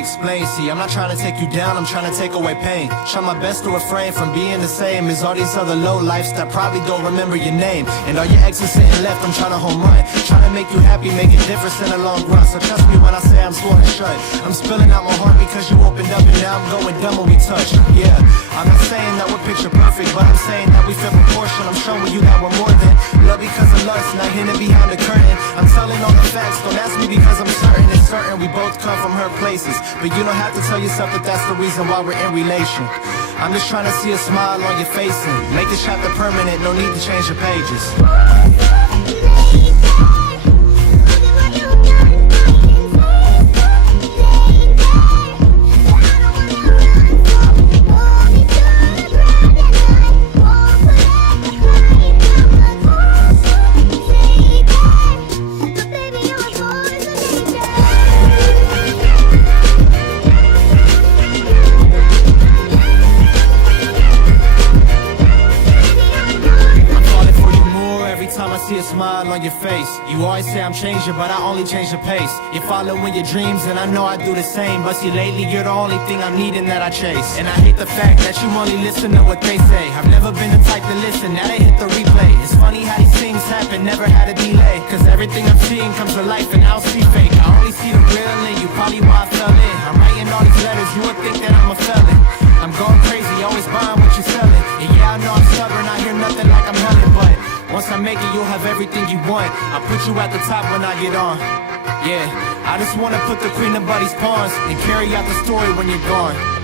explain. See, I'm not trying to take you down, I'm trying to take away pain. Try my best to refrain from being the same as all these other low lifes that probably don't remember your name. And all your exes sitting left, I'm trying to home run, trying to make you happy, make a difference in the long run. So trust me when I say I'm sworn to shut. I'm spilling out my heart because you opened up, and now I'm going dumb when we touch. Yeah, I'm not saying that we're picture perfect, but I'm saying that we fit proportion. I'm showing you that we're more than love because of lust, not hidden behind the curtain. I'm telling all the facts, don't ask me because I'm certain. It's certain we both come from hurt places, but you don't have to tell yourself that that's the reason why we're in relation. I'm just trying to see a smile on your face and make this chapter permanent, no need to change the pages. See a smile on your face. You always say I'm changing, but I only change the pace. You're following your dreams, and I know I do the same. But see, lately you're the only thing I'm needing that I chase. And I hate the fact that you only listen to what they say. I've never been the type to listen, now they hit the replay. It's funny how these things happen, never had a delay. Cause everything I'm seeing comes to life and I'll see fake. I only see the real in you, probably why I fell in. I'm writing all these letters, you would think that I'm a felon. I'm going crazy, always buying what you're selling. And yeah, I know I'm stubborn, I hear nothing like I'm helen, but once I make it, you'll have everything you want. I'll put you at the top when I get on. Yeah, I just wanna put the queen of buddies' pawns and carry out the story when you're gone.